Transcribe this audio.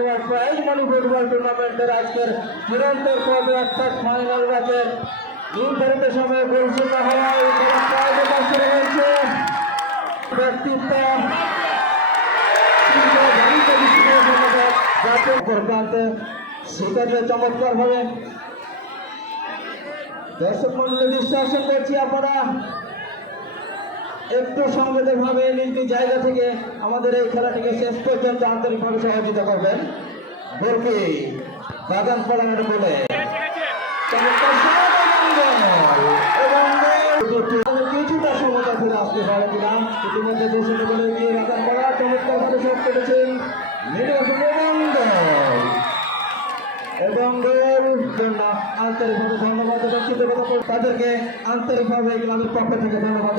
মানি football টুর্নামেন্টের আজকের নিরন্তর পর্বে অর্থাৎ ফাইনাল ম্যাচের নির্ধারিত সময়ে গোলশূন্য হওয়ায় ব্যক্তিত্ব শিকারীয় চমৎকার ভাবে দর্শক মন্ডলী বিশ্বাস করছি আপনারা। একটু সঙ্গে ভাবে নিজ জায়গা থেকে আমাদের এই খেলাটিকে শেষ পর্যন্ত আন্তরিকভাবে সহযোগিতা করবেন। বলকি বাগান পড়ানোর বলে কিছুটা সমতা আসতে পারে কিনা, ইতিমধ্যে দর্শক বলে গিয়ে বাগান পড়া চমৎকার ভাবে সব করেছেন এবং আন্তরিকভাবে ধন্যবাদ তাদেরকে আন্তরিকভাবে ক্লাবের পক্ষ থেকে ধন্যবাদ।